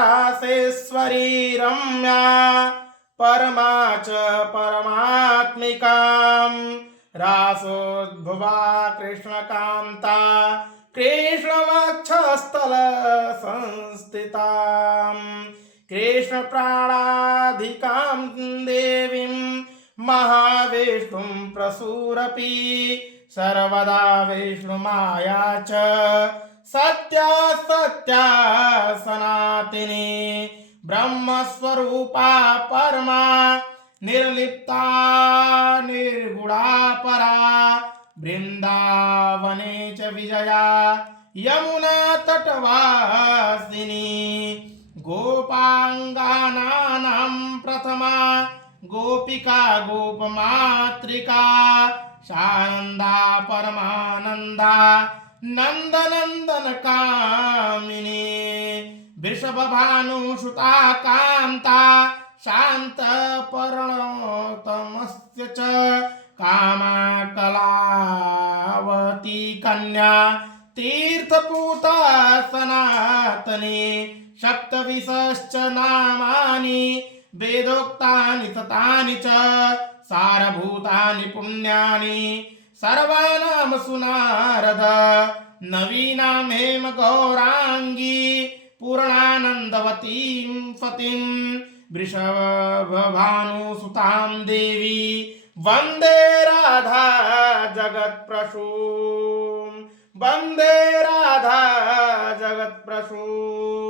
राधारासेश्वरी रम्या परमा च परमात्मिकां रासोद्भुवा कृष्णकान्ता कृष्णवक्षस्थल संस्थितां कृष्णप्राणाधिकां देवीं महाविष्णुं प्रसूरपि सर्वदा विष्णुमाया च सत्या सत्या सनातिनी ब्रह्मस्वरूपा परमा निर्लिप्ता निर्गुणा परा वृंदावने च विजया यमुना तटवासिनी गोपांगानां प्रथमा गोपिका गोपमात्रिका शानंदा परमानंदा नंदनंदन कामिनी वृषभभानुसुता कांता शांत पर्णतमस्य च कामा कलावती कन्या तीर्थपूता सनातनी सप्तविंशश्च नामानि वेदोक्तानि ततानि च सारभूतानि पुण्यानि सर्वानां सुनारद नवीनां हेम गौरांगी पूर्णानंदवतीं पतिं वृषभभानुसुतां देवी वंदे राधा जगत्प्रसूं वंदे राधा जगत्प्रसूं।